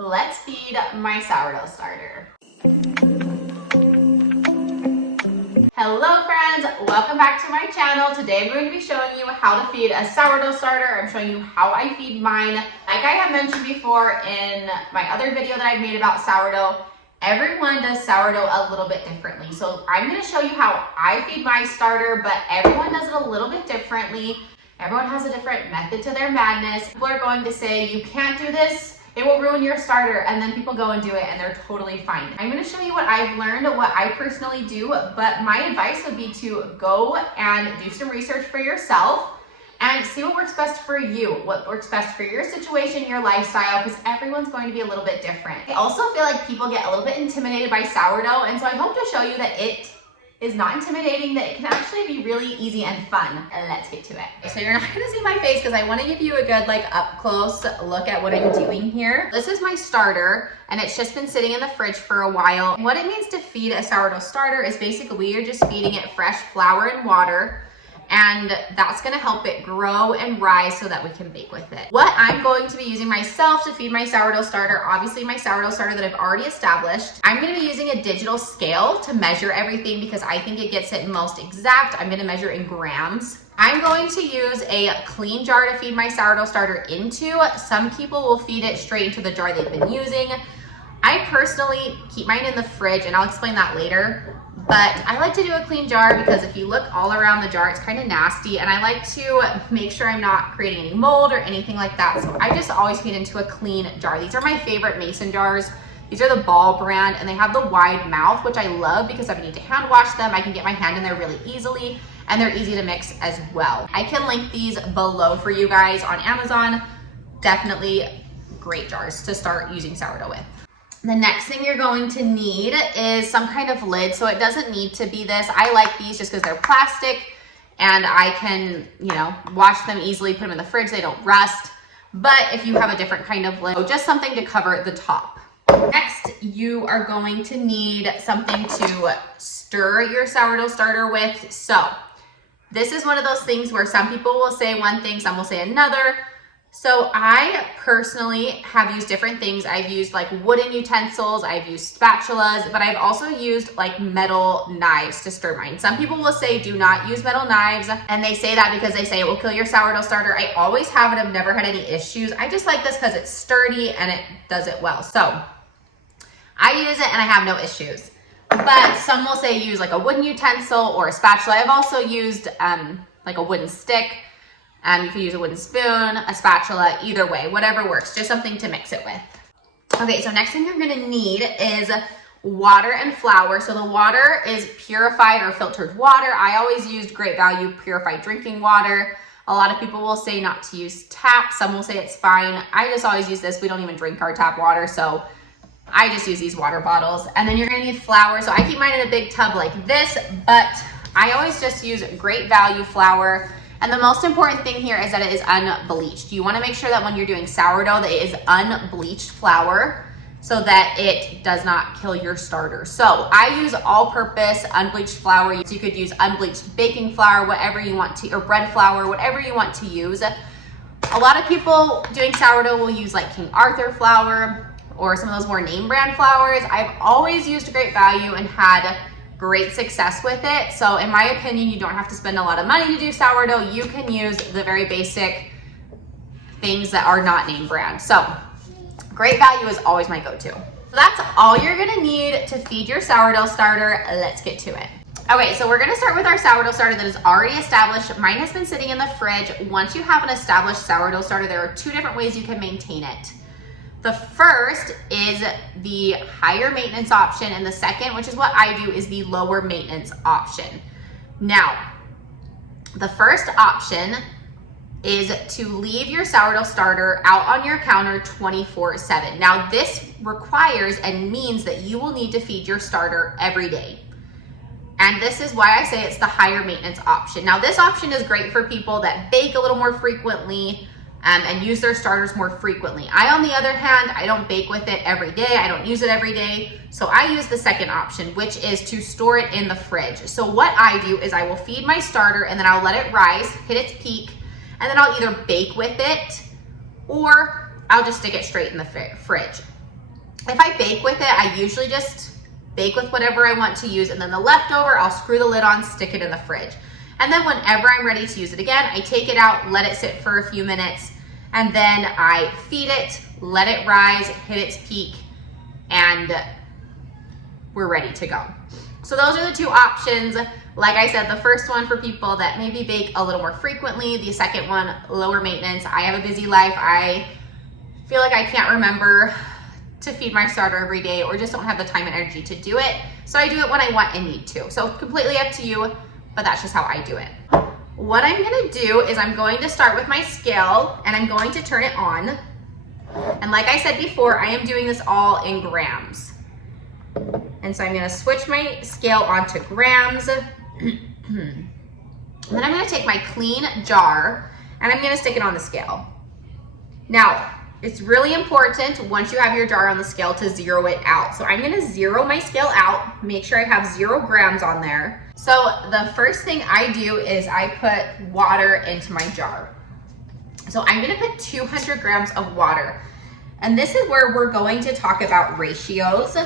Let's feed my sourdough starter. Hello friends, welcome back to my channel. Today I'm going to be showing you how to feed a sourdough starter. I'm showing you how I feed mine. Like I have mentioned before in my other video that I've made about sourdough, everyone does sourdough a little bit differently. So I'm going to show you how I feed my starter, but everyone does it a little bit differently. Everyone has a different method to their madness. People are going to say, you can't do this, it will ruin your starter, and then people go and do it and they're totally fine. I'm going to show you what I've learned, what I personally do, but my advice would be to go and do some research for yourself and see what works best for you, what works best for your situation, your lifestyle, because everyone's going to be a little bit different. I also feel like people get a little bit intimidated by sourdough, and so I hope to show you that it is not intimidating, that it can actually be really easy and fun. And let's get to it. So you're not gonna see my face because I wanna give you a good up close look at what I'm doing here. This is my starter and it's just been sitting in the fridge for a while. What it means to feed a sourdough starter is basically you're just feeding it fresh flour and water, and that's gonna help it grow and rise so that we can bake with it. What I'm going to be using myself to feed my sourdough starter, obviously my sourdough starter that I've already established, I'm gonna be using a digital scale to measure everything because I think it gets it most exact. I'm gonna measure in grams. I'm going to use a clean jar to feed my sourdough starter into. Some people will feed it straight into the jar they've been using. I personally keep mine in the fridge, and I'll explain that later. But I like to do a clean jar because if you look all around the jar, it's kind of nasty, and I like to make sure I'm not creating any mold or anything like that. So I just always feed into a clean jar. These are my favorite mason jars. These are the Ball brand, and they have the wide mouth, which I love because if I need to hand wash them, I can get my hand in there really easily, and they're easy to mix as well. I can link these below for you guys on Amazon. Definitely great jars to start using sourdough with. The next thing you're going to need is some kind of lid. So it doesn't need to be this. I like these just because they're plastic and I can, wash them easily, put them in the fridge, they don't rust. But if you have a different kind of lid, just something to cover the top. Next, you are going to need something to stir your sourdough starter with. So this is one of those things where some people will say one thing, some will say another. So I personally have used different things. I've used wooden utensils, I've used spatulas, but I've also used metal knives to stir mine. Some people will say do not use metal knives, and they say that because they say it will kill your sourdough starter. I always have it, I've never had any issues. I just like this because it's sturdy and it does it well. So I use it and I have no issues. But some will say use a wooden utensil or a spatula. I've also used a wooden stick. You could use a wooden spoon, a spatula, either way, whatever works, just something to mix it with. Okay, so next thing you're gonna need is water and flour. So the water is purified or filtered water. I always used Great Value purified drinking water. A lot of people will say not to use tap. Some will say it's fine. I just always use this. We don't even drink our tap water, so I just use these water bottles. And then you're gonna need flour. So I keep mine in a big tub like this, but I always just use Great Value flour. And the most important thing here is that it is unbleached. You wanna make sure that when you're doing sourdough that it is unbleached flour so that it does not kill your starter. So I use all-purpose unbleached flour. So you could use unbleached baking flour, whatever you want to, or bread flour, whatever you want to use. A lot of people doing sourdough will use King Arthur flour or some of those more name brand flours. I've always used Great Value and had great success with it. So in my opinion, you don't have to spend a lot of money to do sourdough. You can use the very basic things that are not name brand. So Great Value is always my go-to. So that's all you're gonna need to feed your sourdough starter. Let's get to it. Okay, so we're gonna start with our sourdough starter that is already established. Mine has been sitting in the fridge. Once you have an established sourdough starter, there are two different ways you can maintain it. The first is the higher maintenance option, and the second, which is what I do, is the lower maintenance option. Now, the first option is to leave your sourdough starter out on your counter 24/7. Now, this requires and means that you will need to feed your starter every day. And this is why I say it's the higher maintenance option. Now, this option is great for people that bake a little more frequently, and use their starters more frequently. I, on the other hand, I don't bake with it every day. I don't use it every day. So I use the second option, which is to store it in the fridge. So what I do is I will feed my starter and then I'll let it rise, hit its peak, and then I'll either bake with it or I'll just stick it straight in the fridge. If I bake with it, I usually just bake with whatever I want to use, and then the leftover, I'll screw the lid on, stick it in the fridge. And then whenever I'm ready to use it again, I take it out, let it sit for a few minutes, and then I feed it, let it rise, hit its peak, and we're ready to go. So those are the two options. Like I said, the first one for people that maybe bake a little more frequently. The second one, lower maintenance. I have a busy life. I feel like I can't remember to feed my starter every day, or just don't have the time and energy to do it. So I do it when I want and need to. So completely up to you, but that's just how I do it. What I'm gonna do is I'm going to start with my scale, and I'm going to turn it on. And like I said before, I am doing this all in grams. And so I'm gonna switch my scale onto grams. And then I'm gonna take my clean jar and I'm gonna stick it on the scale. Now, it's really important once you have your jar on the scale to zero it out. So I'm gonna zero my scale out, make sure I have 0 grams on there. So the first thing I do is I put water into my jar. So I'm gonna put 200 grams of water. And this is where we're going to talk about ratios.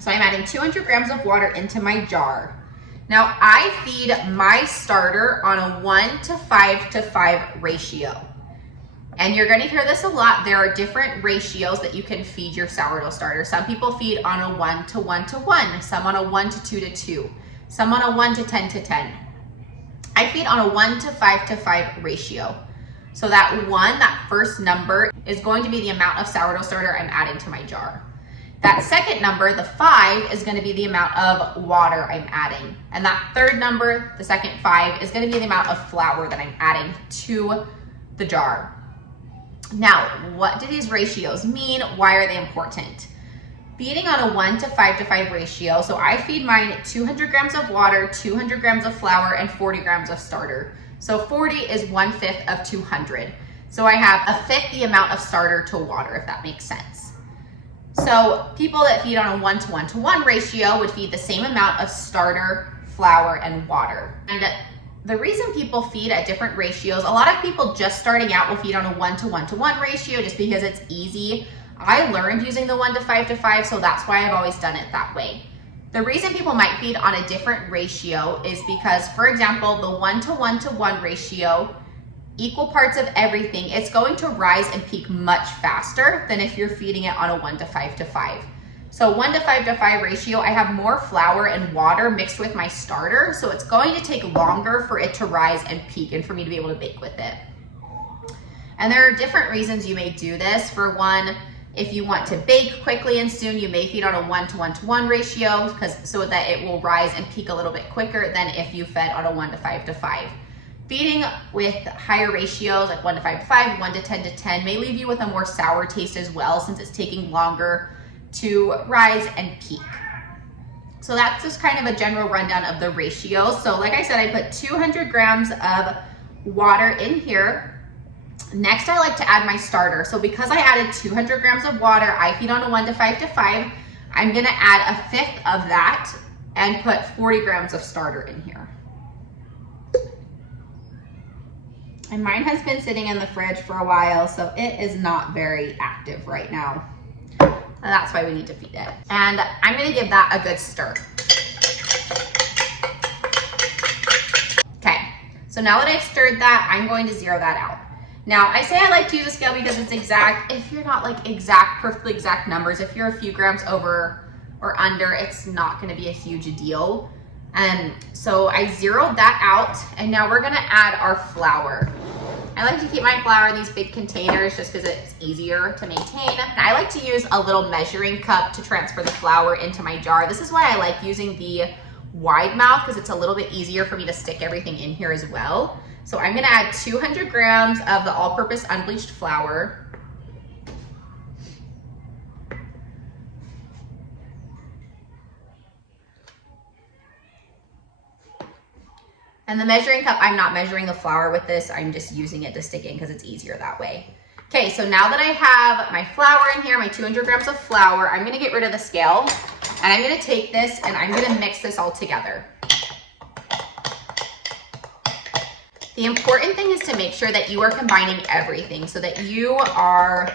So I'm adding 200 grams of water into my jar. Now I feed my starter on a 1:5:5 ratio. And you're gonna hear this a lot. There are different ratios that you can feed your sourdough starter. Some people feed on a 1:1:1, some on a 1:2:2, some on a 1:10:10. I feed on a 1:5:5 ratio. So that first number is going to be the amount of sourdough starter I'm adding to my jar. That second number, the 5, is gonna be the amount of water I'm adding. And that third number, the second 5, is gonna be the amount of flour that I'm adding to the jar. Now, what do these ratios mean? Why are they important? Feeding on a 1:5:5 ratio, so I feed mine 200 grams of water, 200 grams of flour, and 40 grams of starter. So 40 is 1/5 of 200. So I have 1/5 the amount of starter to water, if that makes sense. So people that feed on a 1:1:1 ratio would feed the same amount of starter, flour, and water. And the reason people feed at different ratios, a lot of people just starting out will feed on a 1:1:1 ratio just because it's easy. I learned using the 1:5:5, so that's why I've always done it that way. The reason people might feed on a different ratio is because, for example, the 1:1:1 ratio, equal parts of everything, it's going to rise and peak much faster than if you're feeding it on a 1:5:5. So 1:5:5 ratio, I have more flour and water mixed with my starter, so it's going to take longer for it to rise and peak and for me to be able to bake with it. And there are different reasons you may do this. For one, if you want to bake quickly and soon, you may feed on a 1:1:1 ratio so that it will rise and peak a little bit quicker than if you fed on a 1:5:5. Feeding with higher ratios like 1:5:5, 1:10:10 may leave you with a more sour taste as well, since it's taking longer to rise and peak. So that's just kind of a general rundown of the ratios. So like I said, I put 200 grams of water in here. Next, I like to add my starter. So because I added 200 grams of water, I feed on a 1:5:5. I'm gonna add 1/5 of that and put 40 grams of starter in here. And mine has been sitting in the fridge for a while, so it is not very active right now. And that's why we need to feed it. And I'm gonna give that a good stir. Okay, so now that I've stirred that, I'm going to zero that out. Now, I say I like to use a scale because it's exact. If you're not like perfectly exact numbers, if you're a few grams over or under, it's not gonna be a huge deal. So I zeroed that out, and now we're gonna add our flour. I like to keep my flour in these big containers just because it's easier to maintain. And I like to use a little measuring cup to transfer the flour into my jar. This is why I like using the wide mouth, because it's a little bit easier for me to stick everything in here as well. So I'm gonna add 200 grams of the all-purpose unbleached flour. And the measuring cup, I'm not measuring the flour with this, I'm just using it to stick in because it's easier that way. Okay, so now that I have my flour in here, my 200 grams of flour, I'm gonna get rid of the scale, and I'm gonna take this and I'm gonna mix this all together. The important thing is to make sure that you are combining everything so that you are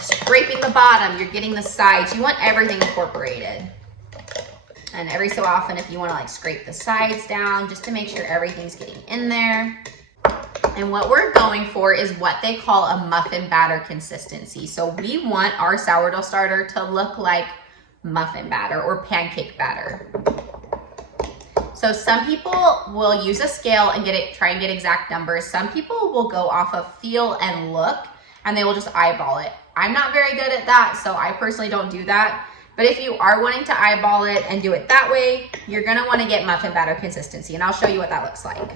scraping the bottom, you're getting the sides. You want everything incorporated. And every so often, if you want to like scrape the sides down just to make sure everything's getting in there. And what we're going for is what they call a muffin batter consistency. So we want our sourdough starter to look like muffin batter or pancake batter. So some people will use a scale and try and get exact numbers. Some people will go off of feel and look, and they will just eyeball it. I'm not very good at that, so I personally don't do that. But if you are wanting to eyeball it and do it that way, you're gonna wanna get muffin batter consistency, and I'll show you what that looks like.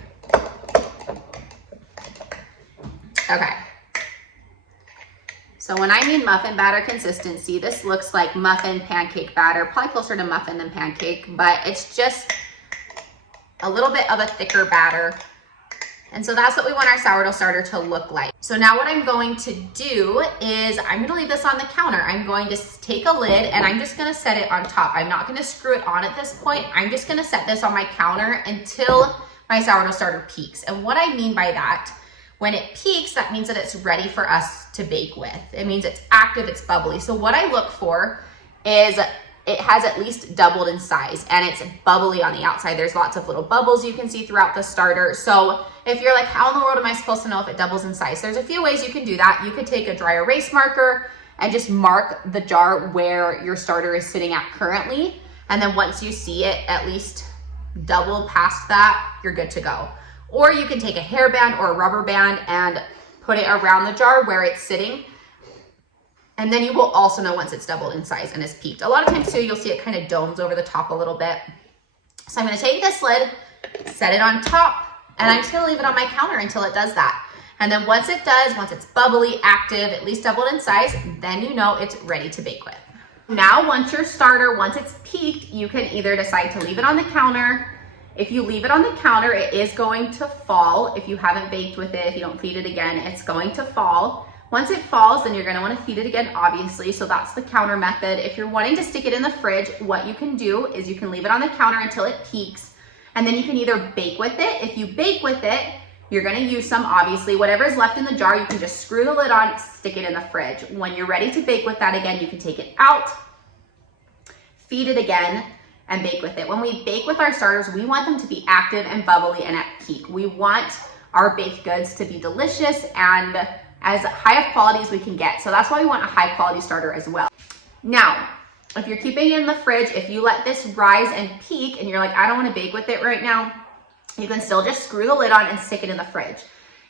Okay. So when I mean muffin batter consistency, this looks like muffin pancake batter, probably closer to muffin than pancake, but it's just a little bit of a thicker batter. And so that's what we want our sourdough starter to look like. So now what I'm going to do is I'm gonna leave this on the counter. I'm going to take a lid and I'm just gonna set it on top. I'm not gonna screw it on at this point. I'm just gonna set this on my counter until my sourdough starter peaks. And what I mean by that, when it peaks, that means that it's ready for us to bake with. It means it's active, it's bubbly. So what I look for is it has at least doubled in size and it's bubbly on the outside. There's lots of little bubbles you can see throughout the starter. So if you're like, how in the world am I supposed to know if it doubles in size? There's a few ways you can do that. You could take a dry erase marker and just mark the jar where your starter is sitting at currently. And then once you see it at least double past that, you're good to go. Or you can take a hairband or a rubber band and put it around the jar where it's sitting. And then you will also know once it's doubled in size and it's peaked. A lot of times too, you'll see it kind of domes over the top a little bit. So I'm gonna take this lid, set it on top, and I'm just gonna leave it on my counter until it does that. And then once it does, once it's bubbly, active, at least doubled in size, then you know it's ready to bake with. Now, once it's peaked, you can either decide to leave it on the counter. If you leave it on the counter, it is going to fall. If you haven't baked with it, if you don't feed it again, it's going to fall. Once it falls, then you're gonna wanna feed it again, obviously, so that's the counter method. If you're wanting to stick it in the fridge, what you can do is you can leave it on the counter until it peaks, and then you can either bake with it. If you bake with it, you're gonna use some, obviously. Whatever is left in the jar, you can just screw the lid on, stick it in the fridge. When you're ready to bake with that again, you can take it out, feed it again, and bake with it. When we bake with our starters, we want them to be active and bubbly and at peak. We want our baked goods to be delicious and as high of quality as we can get. So that's why we want a high quality starter as well. Now, if you're keeping it in the fridge, if you let this rise and peak and you're like, I don't wanna bake with it right now, you can still just screw the lid on and stick it in the fridge.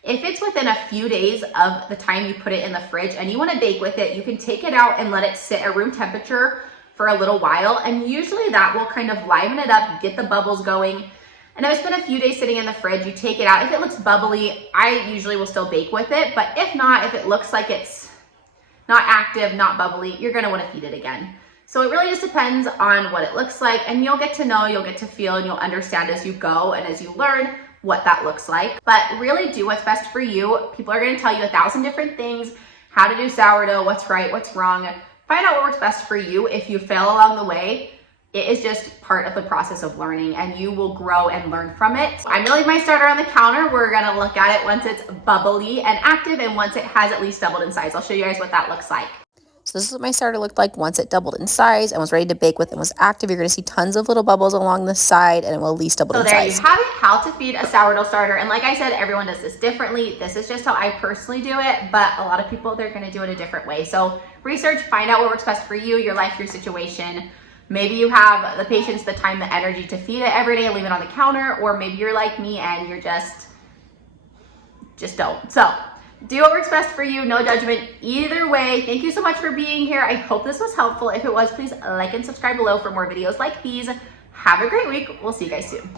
If it's within a few days of the time you put it in the fridge and you wanna bake with it, you can take it out and let it sit at room temperature for a little while. And usually that will kind of liven it up, get the bubbles going. And if it's been a few days sitting in the fridge, you take it out. If it looks bubbly, I usually will still bake with it. But if not, if it looks like it's not active, not bubbly, you're gonna wanna feed it again. So it really just depends on what it looks like, and you'll get to know, you'll get to feel, and you'll understand as you go and as you learn what that looks like. But really do what's best for you. People are gonna tell you 1,000 different things, how to do sourdough, what's right, what's wrong. Find out what works best for you. If you fail along the way, it is just part of the process of learning, and you will grow and learn from it. So I'm gonna leave my starter on the counter. We're gonna look at it once it's bubbly and active and once it has at least doubled in size. I'll show you guys what that looks like. So this is what my starter looked like once it doubled in size and was ready to bake with and was active. You're gonna see tons of little bubbles along the side, and it will at least double in size. So there you have it, how to feed a sourdough starter. And like I said, everyone does this differently. This is just how I personally do it, but a lot of people, they're gonna do it a different way. So research, find out what works best for you, your life, your situation. Maybe you have the patience, the time, the energy to feed it every day and leave it on the counter, or maybe you're like me and you're just don't. So do what works best for you, no judgment either way. Thank you so much for being here. I hope this was helpful. If it was, please like and subscribe below for more videos like these. Have a great week. We'll see you guys soon.